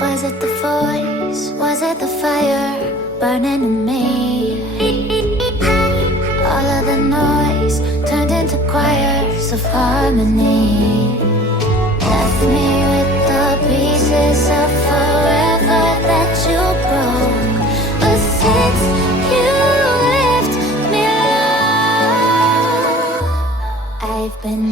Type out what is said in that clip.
Was it the voice? Was it the fire burning in me? All of the noise turned into choirs of harmony. Left me with the pieces of forever that you broke. But since you left me alone, I've been